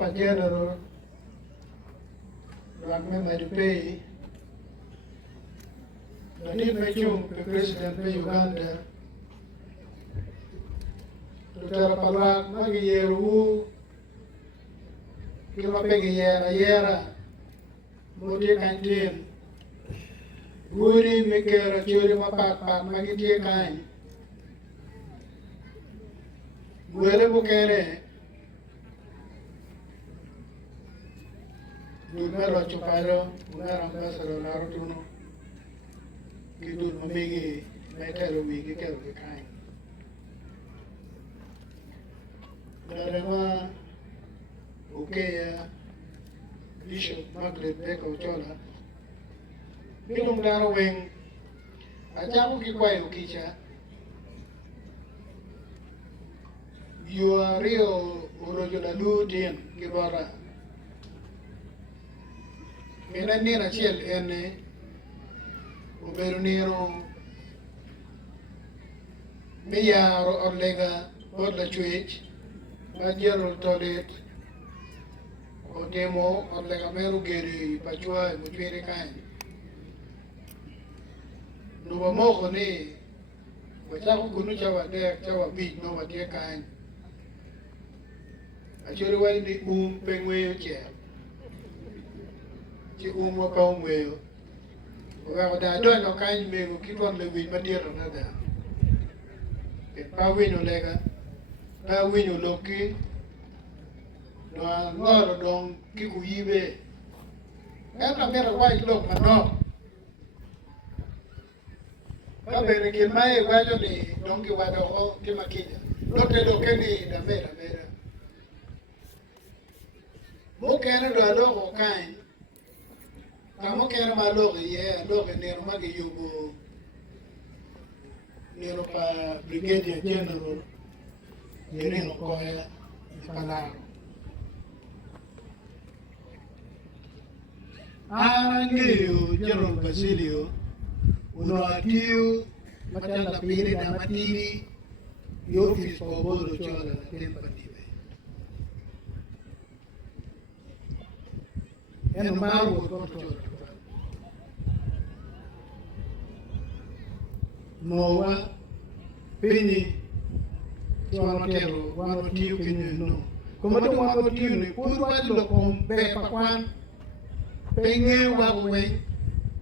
Papa General, Ragme Madipei, Nadine Mechung, the President of Uganda, Tutara Palak, Magi Yeru, Kilma Pegi Yera, Modi Kantin, Guri Mikera, Churi Mapak, Magi Tiakai, Guele Bukere, Gumero Chuparo, Gumera Ambassador Narutuno, Gidu Mamigi, Metero Wiki Kai. Darema, Ukea, Bishop Margaret Beko Chola, Bilum Darwing, Ajamu Kikwai Ukicha, you are real Urojula Ludian, Gibara. Menanira Chel Ene, Uberniro, Miyaro Orlega, Odla Chuich, Banyoro Toilet, Odemo, Orlega Merugeri, Batwa, Mutwiri Kind. Nubamoho ni, Wachaku Gunuchawa Dek, Chawa Beach, no Watia Kind. Actually, why the Penway chair? Chị uống một câu mèo, và đã đôi nó cái mèo kỹ thuật là vì mất điện rồi đó. Cái bao nhiêu nó lấy cả, bao nhiêu lộc kí, nó ngõ rồi đong cái cùi về, em làm cái là quay lộc mà nó, các bạn kia máy quay cho đi, đong cái quay đầu cái mà kia, lộc cái đồ cái này đam mê. Bố cái nó đòi đó của cái Kamu kena malu ya, lo ke nerma ke yugo, neropa Brigadier General, Yerino Koya, Palaro. Angeyo General Bazilio, uno atiu, macam la pili dan matiri, yo fis pobodo chola tempat dibe. Eno maru ko chola. Noa, Pini, Tuanotero, Wanotiu Kinu, Commodore Wanotiu, Purwalo com Bepaquan, Penge Waway,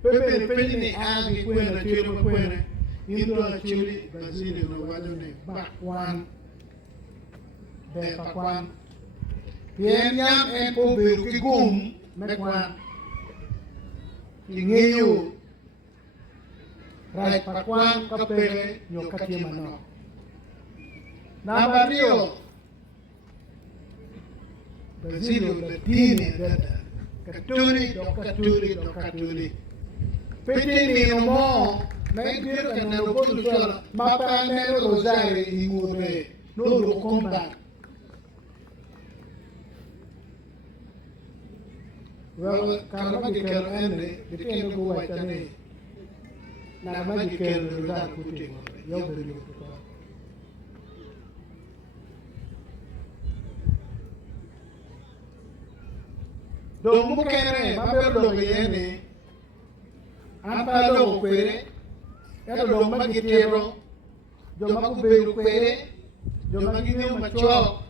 Pepe Penny Agi Quena, Chilo Quena, Indra Chili, Bazilio, Wadone, Bakwan, Bepaquan, Pianyam and Pobu Kigum, Mekwan, Ingeyu. Right, Pakuan, Kapere, Yokatimano. Nabario, Bazilio, Latini, Caturi. Petini no more, make beer and a bottle, Mapa Nero Rosari, Imure, no combat. Well, Karamaki Karane, the king of White. Na maji kero da kuti yo beri ko do mu kere ma be do yene ampa do kwere ya do maji kero do ma ku be kwere do ma gi ne ma cho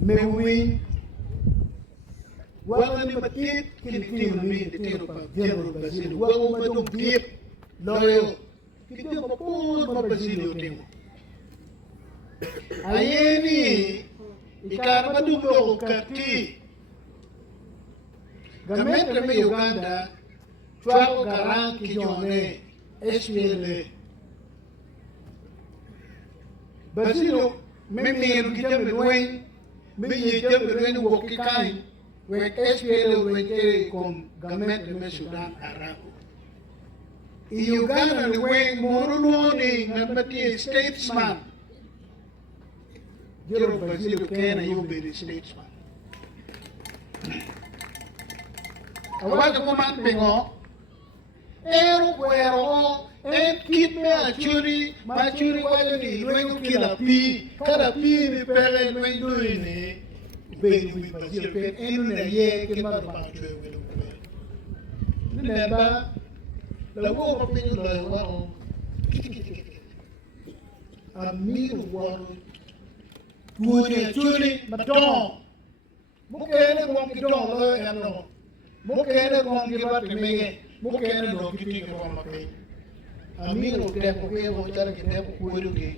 me wi wala ni matit kinitiu na mi tiro pa General Bazilio wala madong deep loyo kito mapun ma Bazilio timo ayeni ikara madulo kati gamete me Uganda chwako garang kijone SPLA Bazilio me miru kijambe wen me yejambe wen wokikai when SPLA went con government of Sudan Arabu. In Uganda, the way Moroni, Nabati, statesman. Jero Bazilio Kena, you be the statesman. I want to command Pingo. Ero, and keep me a churi, machuri, why you need, when you kill a pea, cut a pea, the parent, when doing it. Baby with Bazilio pen and a year came out of my tree with a way. Remember, the war of being low. A meal one. Would actually, Madon. Mokene won't get on low and no. Mokene won't give up to me. Mokene don't get it on my pay. A meal of them will tell you never will get.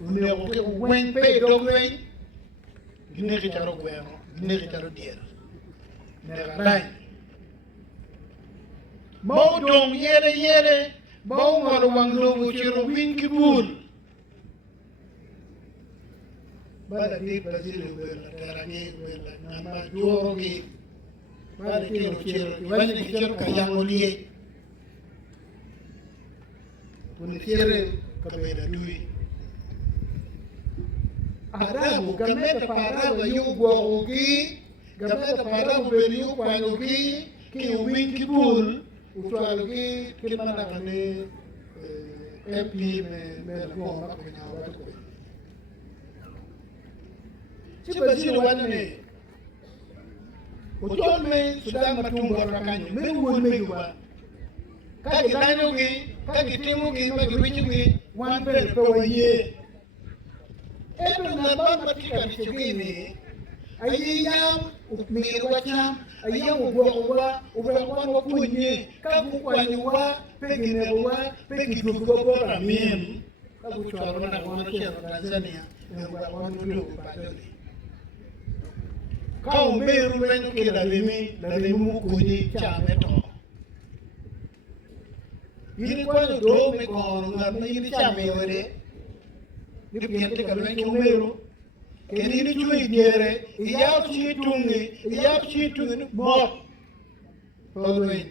Never went pay, don't wait. Neritaro Guerno, Neritaro Deer. Never line. Mo don't yere, Mo one low with your winky bull. But I did Bazilio will, Terani will, and my Jorogi. But I can't chill, when the Kayangoli. When the Sierra Cabeda Dewey. Arabu, gameta parava yu guogi, gameta parava beriu quanogi, ki winki bull, utualogi, ki manakane, MP me la goma kwenye watu kwenye. Si Bazilio wane, utol me Sudan matumbo wakakanyo, me uwon me yuwa. Kaki nanyogi, kaki timugi, kaki wichugi, wan pere pewa ye. Ito na ba matika ni chukini, ayiyam, ukmir wacham, ayiyam uwa, wakunye, kagu kwanyuwa, peginewa, pegituwa bora miem, kagu chwarona na kwa Tanzania, wa nudu kupadoli. Kau meru wenyu kila limi kunyi chameto. Yini kwanu do me kono, ngana yini chame wede, ni piente kalwen chumero keni ni chui diere iyap chi tungi mo polwen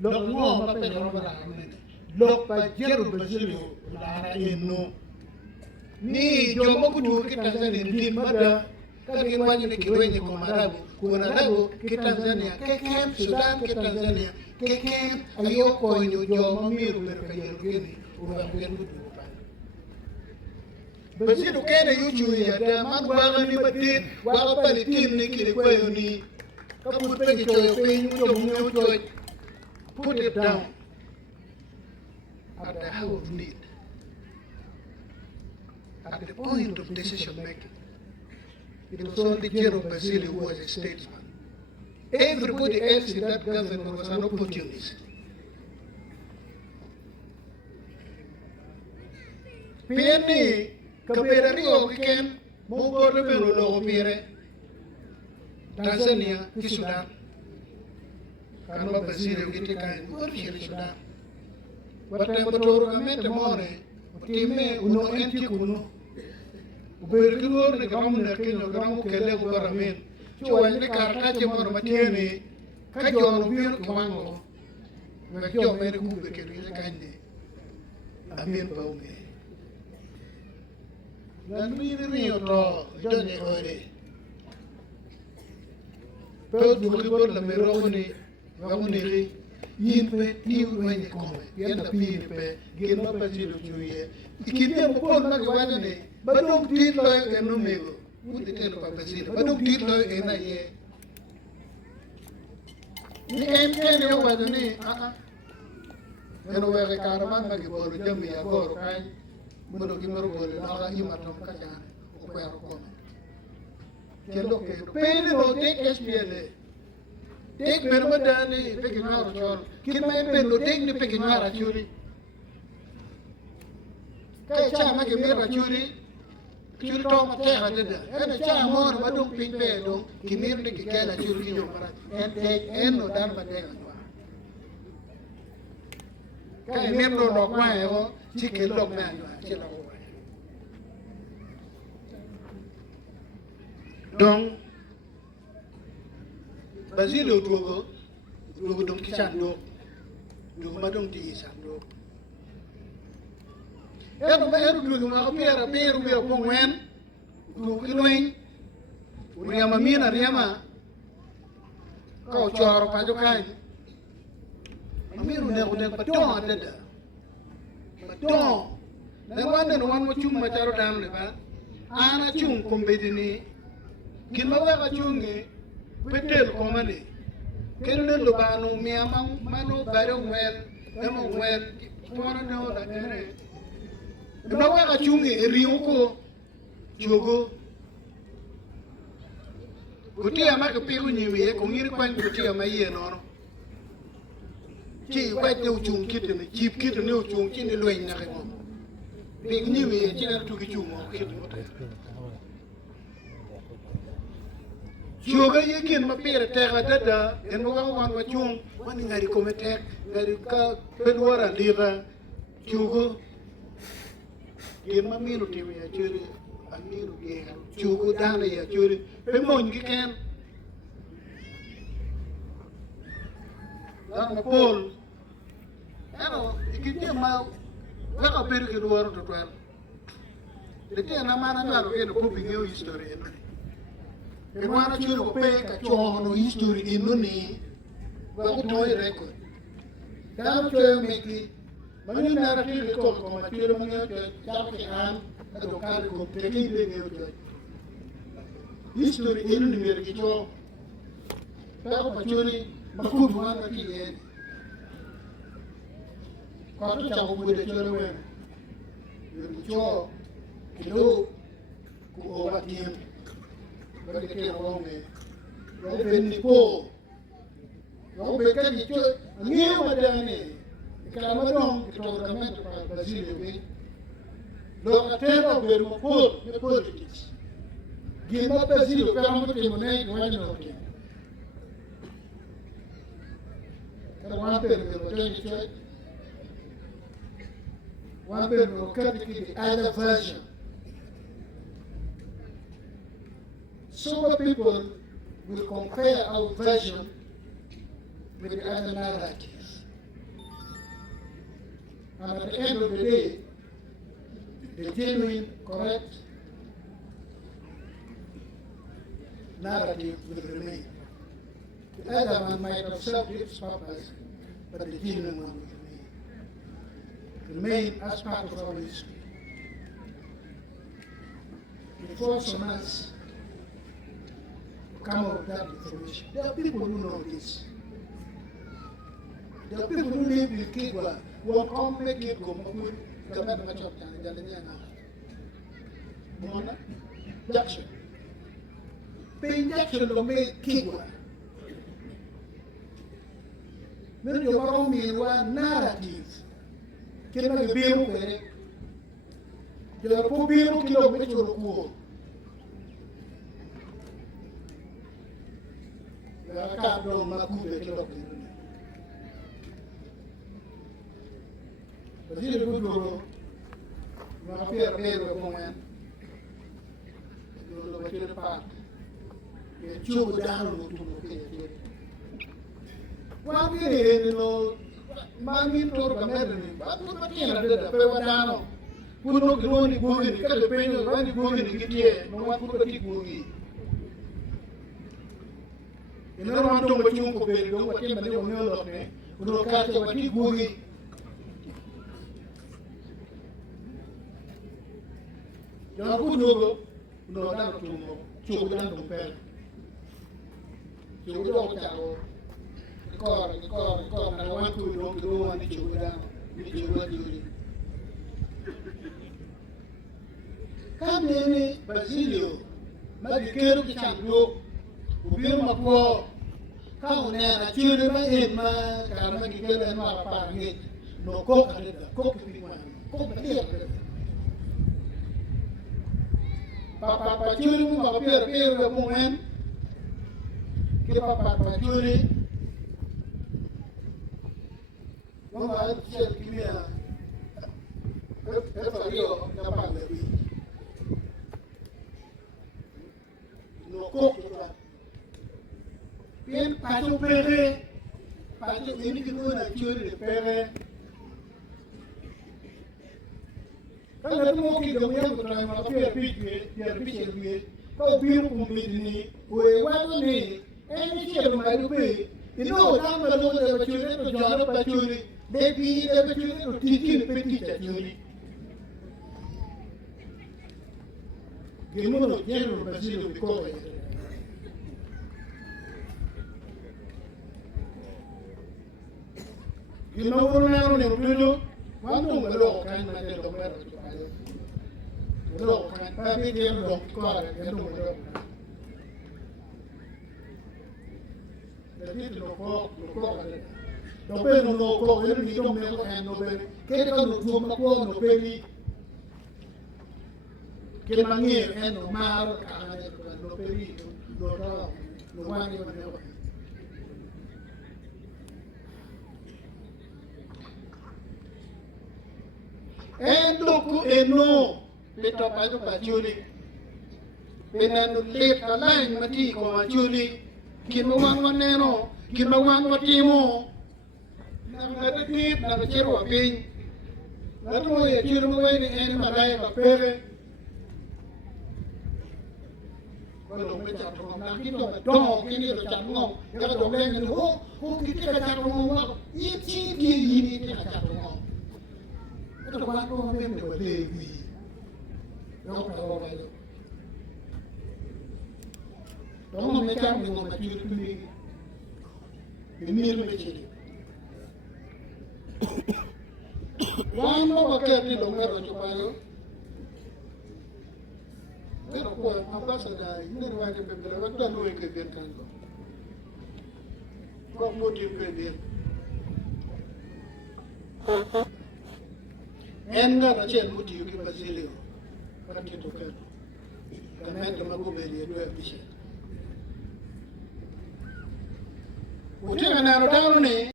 lok ngo ma pe roba lok pa jero Bazilio la eno ni jomo kudu ki Tanzania ni mada kaki wani ni kiwenye kwa marabu kuna rabu ki Tanzania kekem Sudan ki Tanzania kekem ayoko nyo jomo miru pero kajero gini uwa kudu Bazilio kene yuchu ya man wala ni batit wala pali tim ni kile kwayo ni kaput peki choyo penyu choyo choyo put it down at the hour of need, at the point of decision making. It was only Jero Bazilio who was a statesman. Everybody else in that government was an opportunist. PNA Kabera rio kiken mungo rebelo lo pire Tanzania ki Sudan kan ba Bazilio kiti kan por shiri Sudan wata Batoro gamete more time uno enti kuno ubere kilo ne gamu ne kino gamu kele ko ramen chuwa ne karta che mor matiene ka jono biro kwango nga jo mere kube ke ni kanje amen paume dan mi rio to donye ore to du ko la mero ni gamu ne ri yimpe ni wenye kome yenda pini pe gino Bazilio chuye ikinde mo kon ma gwana ne badong tilo ke no mego muti telo pa Bazilio badong tilo e na ye ni emke ne wa ne eno were karaman ma giboro jambi ya goro kai mudo gimoro gole na ga yima tom ka jana o ko yaro ko ke lo ke pele no te SPL tek merma dani peki ngaro chol kin mai pelo tek ni peki ngara churi kai cha ma ke mera churi to ma te ha de ene cha mor ma dum pin pe do ki mir de ki kala churi yo para en tek en no dan ba de kai mir no no kwa e chi ke lo ma chi lo donc Bazilio tuogo dong kisando ma dong ti sando eru tuogo ma ko pera peru be ko wen tu kiloin uriama mina riama ko choro pa jo kai amiru ne ko den paton adada paton ne wan mo chum ma charo dan le ba ana chung kumbedini kinmawa ka chungi petel komani kenne lubano miama mano bare wel emo wel tona no da kene kinmawa ka chungi riuko chogo kutia maka pigu nyimi ko ngiri kwan kutia maye nono chi kwai te uchung kitene chip kitene uchung chini lwen na ko pigu nyimi china tu ki chung kitene choga yekin ma pere tega dada en mo wan wa chung wani ngari kometek ngari ka pedwara lira chogo yen ma mino tiwi ya chiri amiru ge chogo dana ya chiri pe mon gi ken dan ma pol ano ikite ma wa ka pere ke duwaro to twel de te na mana na ro ke no popi ngeo history en Emana chiro pe ka chono history inuni ba ko toy record. Dam choy meki mani narrative ko ko ma chiro mangyo cha ke an do kar ko teki be ngeo cho. History inuni mer ki cho. Pa ko pachuri ma ku buan ka ki e. Ko to cha ko bude chiro we. Mer cho kilo ko oba tiem. But it came along me. Robin Nipo. Robin can you do a new Madame? The Camadon, the Documentaries by Bazilio. Look at Terra, where we put the politics. Give up Bazilio, come to Timonate, one of him. One pen will join the church. One pen will cut the other version. So people will compare our version with the other narratives. And at the end of the day, the genuine, correct narrative will remain. The other one might have served its purpose, but the genuine one will remain as part of our history. It falls on us come up with that information. There are people who know this. There are people who live in Kigwa who will come make it go. Jackson. Paying Jackson will make Kigwa. When you are on me, one narrative. Can I be okay? You are poor people, kilometers. Kablo makube kilo kilo. Bazilio kuduro, mapia pero komen. Lo bakile part. Ye chubu dano mutuno kile. Wangine no mangin tor kamera ni. Babu bakile dada pe wadano. Puno kiloni bugi ni kale penyo wani bugi ni kitie. No wan puno ti bugi. Ino wan to machung ko be do wati mane o ngolo ne uno ka te wati gugi yo ku dogo uno da to mo chu da to pe chu do ta o ko na wan ku do wan chu da ni chu wa di kamene Bazilio ma di kero ki chamdo ubiro makwo kau nena chiri ma ema karena kita eno apa ngi no kok ada kok piwan kok betir papa chiri mu ma pier ga mumen ke papa chiri no ma chiri kimia fario na pa lebi no kok Bien, paso pere, paso ini kita nak curi pere. Kalau tu mau kita yang bertanya apa biar pikir, kau biru kumpul ini, kue waktu ni, ini siapa mahu beri. Ini orang malu dapat curi, tu jangan dapat curi. Baby dapat curi, tu tiki peti curi. che uno chiede un Bazilio di cosa. Che non erano nel video, quando me lo canno del domero. Me lo canno, per vedere lo cuore, che non me lo canno. Perché lo cuore. Dopo non lo cuore, mi non me lo canno bene. Che non lo ma cuore, per lì. Che maniera è normale, lo perito, lo trovo, lo guardo. E dopo e no, per trovare Acholi, per non leppa là in matiko Acholi, che mi vanno nero, che mi vanno timo, non la tip, non la c'ero a pin, la tua e c'ero mi vai e ma dai a pere. Quello che c'è un chito dopo che ne c'è un e la domenica che c'è un i citi che c'è un e quando non vende quelle qui non parola non mi chiamo non mi chiamo qui mi invece quando va che ti lo mero ci paio però poi ma passa dai non va che per la volta noi che per tanto come ti per Enda na c'è il motivo che Bazilio perché toccato da mettere ma come gli due amici. Utile na rotaro ne